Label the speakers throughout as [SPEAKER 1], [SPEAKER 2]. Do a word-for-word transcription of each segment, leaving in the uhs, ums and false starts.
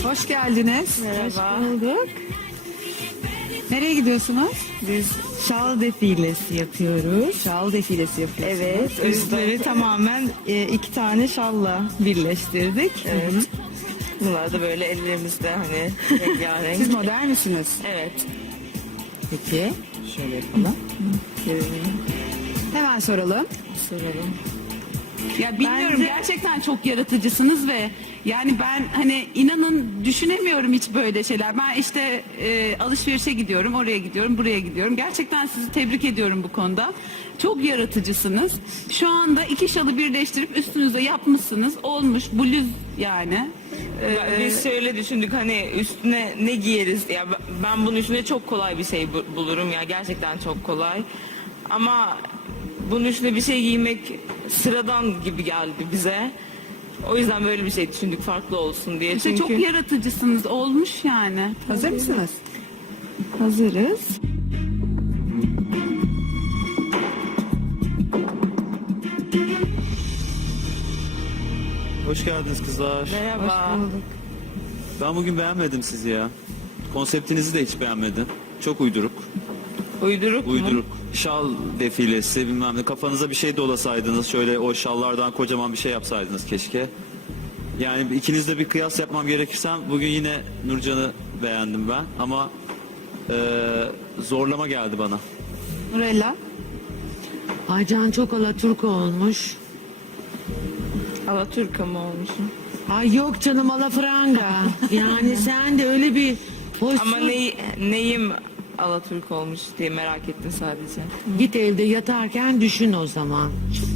[SPEAKER 1] Hoş geldiniz.
[SPEAKER 2] Merhaba.
[SPEAKER 3] Hoş bulduk.
[SPEAKER 1] Nereye gidiyorsunuz?
[SPEAKER 3] Biz şal defilesi yapıyoruz.
[SPEAKER 1] Şal defilesi yapıyorsunuz.
[SPEAKER 3] Evet, üstleri tamamen e, iki tane şalla birleştirdik.
[SPEAKER 2] Evet. Bunlar da böyle ellerimizde hani rengarenk.
[SPEAKER 1] Siz modern misiniz?
[SPEAKER 2] Evet.
[SPEAKER 1] Peki. Şöyle yapalım. Hemen soralım.
[SPEAKER 2] Soralım.
[SPEAKER 4] Ya bilmiyorum,
[SPEAKER 3] Bence-
[SPEAKER 4] gerçekten çok yaratıcısınız ve yani ben hani inanın düşünemiyorum hiç böyle şeyler. Ben işte e, alışverişe gidiyorum, oraya gidiyorum, buraya gidiyorum. Gerçekten sizi tebrik ediyorum bu konuda. Çok yaratıcısınız. Şu anda iki şalı birleştirip üstünüze yapmışsınız. Olmuş bluz yani. Ee,
[SPEAKER 2] Biz şöyle düşündük, hani üstüne ne giyeriz? Ya ben- ben bunun üstüne çok kolay bir şey bu- bulurum ya, gerçekten çok kolay. Ama bunun üstüne bir şey giymek sıradan gibi geldi bize. O yüzden böyle bir şey düşündük, farklı olsun diye.
[SPEAKER 4] işte
[SPEAKER 2] Çünkü
[SPEAKER 4] çok yaratıcısınız. Olmuş yani.
[SPEAKER 1] Hazır mısınız?
[SPEAKER 3] Hazırız.
[SPEAKER 5] Hoş geldiniz kızlar.
[SPEAKER 2] merhaba.
[SPEAKER 5] Ben bugün beğenmedim sizi ya. Konseptinizi de hiç beğenmedim. Çok uyduruk.
[SPEAKER 2] Uyduruk mu?
[SPEAKER 5] Uyduruk. Şal defilesi bilmem ne. Kafanıza bir şey dolasaydınız. Şöyle o şallardan kocaman bir şey yapsaydınız keşke. Yani ikinizde bir kıyas yapmam gerekirsem bugün yine Nurcan'ı beğendim ben. Ama eee, zorlama geldi bana.
[SPEAKER 1] Nurella.
[SPEAKER 6] Aycan çok alaturk olmuş.
[SPEAKER 2] Alaturka mı olmuşum?
[SPEAKER 6] Ay yok canım alafranga. Yani sen de öyle bir hoşsun.
[SPEAKER 2] Ama neyi, neyim Alaturk olmuş diye merak ettim sadece.
[SPEAKER 6] Git evde yatarken düşün o zaman.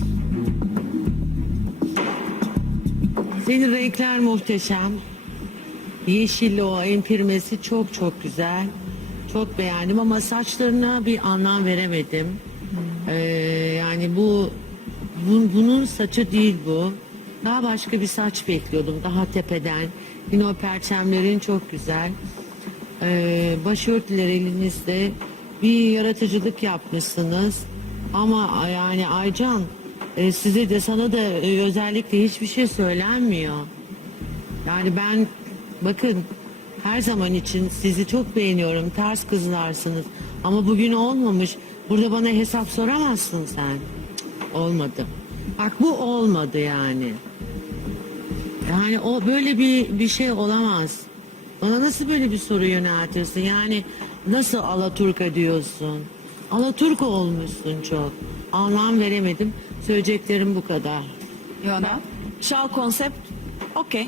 [SPEAKER 6] Senin renkler muhteşem. Yeşilli o empirmesi çok çok güzel. Çok beğendim ama saçlarına bir anlam veremedim. Ee, yani bu, bu bunun saçı değil bu. Daha başka bir saç bekliyordum. Daha tepeden. Yine o perçemlerin çok güzel. Ee, başörtüler elinizde. Bir yaratıcılık yapmışsınız. Ama yani Aycan e, size de sana da e, özellikle hiçbir şey söylenmiyor. Yani ben bakın her zaman için sizi çok beğeniyorum. Ters kızlarsınız. Ama bugün olmamış. Burada bana hesap soramazsın sen. Cık, olmadı. Bak bu olmadı yani. Yani o böyle bir bir şey olamaz. Bana nasıl böyle bir soru yöneltirsin? Yani nasıl Alaturka diyorsun? Alaturka olmuşsun çok. Anlam veremedim. Söyleyeceklerim bu kadar.
[SPEAKER 1] Yona.
[SPEAKER 7] Şal konsept okey.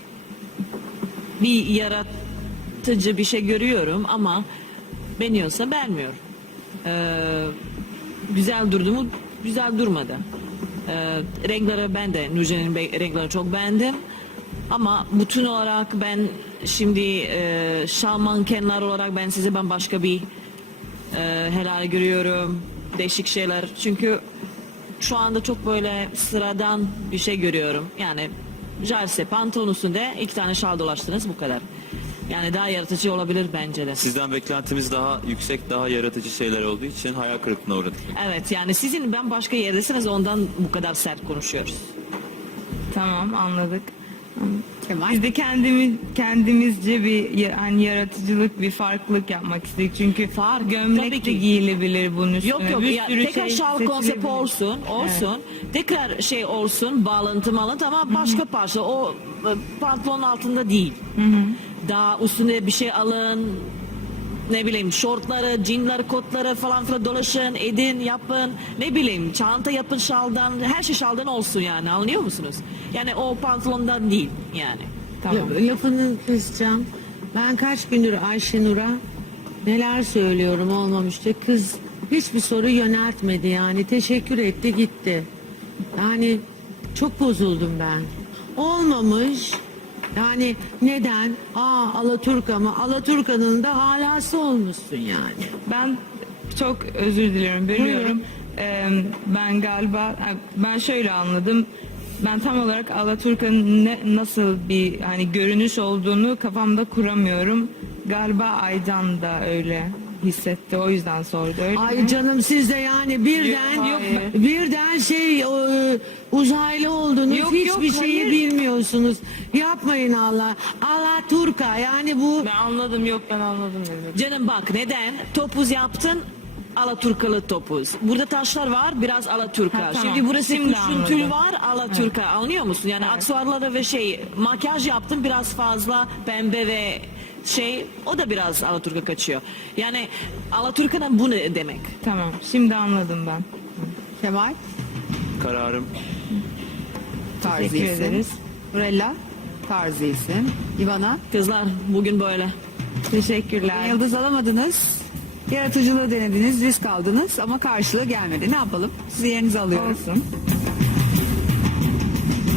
[SPEAKER 7] Bir yaratıcı bir şey görüyorum ama beğeniyorsa beğenmiyorum. Ee, güzel durdu mu? Güzel durmadı. Ee, renkleri ben de Nurcan'ın be- renklerini çok beğendim. Ama bütün olarak ben şimdi e, şal mankenler olarak ben size ben başka bir e, helal görüyorum. Değişik şeyler. Çünkü şu anda çok böyle sıradan bir şey görüyorum. Yani jarse pantolon üstünde iki tane şal dolaştınız bu kadar. Yani daha yaratıcı olabilir bence de.
[SPEAKER 5] Sizden beklentimiz daha yüksek, daha yaratıcı şeyler olduğu için hayal kırıklığına uğradık.
[SPEAKER 7] Evet yani sizin ben başka yerdesiniz ondan bu kadar sert konuşuyoruz.
[SPEAKER 2] Tamam, anladık.
[SPEAKER 1] Kemal.
[SPEAKER 2] Biz de kendimiz kendimizce bir ya- hani yaratıcılık, bir farklılık yapmak istedik. Çünkü
[SPEAKER 7] Fark, tabii
[SPEAKER 2] gömlek de
[SPEAKER 7] ki.
[SPEAKER 2] giyilebilir bunun üstüne.
[SPEAKER 7] Yok yok
[SPEAKER 2] Bir
[SPEAKER 7] ya,
[SPEAKER 2] sürü
[SPEAKER 7] tekrar
[SPEAKER 2] şey
[SPEAKER 7] şal konsept
[SPEAKER 2] seçilebilir.
[SPEAKER 7] olsun olsun tekrar şey olsun bağlantı malantı ama başka parça o e, pantolonun altında değil. Daha üstüne bir şey alın ne bileyim şortları, jeanler, kotları falan filan dolaşın, edin, yapın. Ne bileyim çanta yapın şaldan, her şey şaldan olsun yani anlıyor musunuz? Yani o pantolondan değil yani.
[SPEAKER 2] Tamam.
[SPEAKER 6] La- Lafını keseceğim. Ben kaç gündür Ayşenur'a neler söylüyorum olmamıştı. Kız hiçbir soru yöneltmedi yani. Teşekkür etti gitti. Yani çok bozuldum ben. Olmamış. Yani neden? Aa Alaturka mı? Alaturka'nın da halası olmuşsun yani.
[SPEAKER 2] Ben çok özür diliyorum, bölüyorum. Ee, ben galiba, ben şöyle anladım. Ben tam olarak Alaturka'nın ne, nasıl bir hani görünüş olduğunu kafamda kuramıyorum. Galiba Aydan da öyle
[SPEAKER 3] hissetti. O yüzden sordu. Öyle
[SPEAKER 6] Ay
[SPEAKER 3] mi?
[SPEAKER 6] canım siz de yani birden
[SPEAKER 2] Yok, hayır.
[SPEAKER 6] birden şey e, uzaylı oldunuz.
[SPEAKER 3] Yok,
[SPEAKER 6] Hiçbir
[SPEAKER 3] yok,
[SPEAKER 6] şeyi
[SPEAKER 3] hayır.
[SPEAKER 6] bilmiyorsunuz. Yapmayın Allah. Allah Turka yani bu
[SPEAKER 2] Ben anladım, yok ben anladım demek.
[SPEAKER 7] Canım bak neden? Topuz yaptın. Alaturkalı topuz. Burada taşlar var biraz Alaturka.
[SPEAKER 3] Ha, tamam.
[SPEAKER 7] Şimdi burası
[SPEAKER 3] Şimdi
[SPEAKER 7] kurşun tül
[SPEAKER 3] anladım.
[SPEAKER 7] var Alaturka. Anlıyor musun? Yani aksesuarları ve şey makyaj yaptın biraz fazla pembe ve şey o da biraz Alaturka kaçıyor. Yani Alaturka'nın bu ne demek?
[SPEAKER 3] Tamam. Şimdi anladım ben.
[SPEAKER 1] Kemal,
[SPEAKER 5] Kararım
[SPEAKER 1] tarz
[SPEAKER 3] Teşekkür
[SPEAKER 1] iyisin.
[SPEAKER 3] ederiz.
[SPEAKER 1] Nurella, tarz iyisin. Ivana,
[SPEAKER 7] Kızlar bugün böyle.
[SPEAKER 3] Teşekkürler.
[SPEAKER 1] yıldız alamadınız. Yaratıcılığı denediniz, risk aldınız ama karşılığı gelmedi. Ne yapalım? Sizi yerinize alıyoruz.
[SPEAKER 3] Olsun.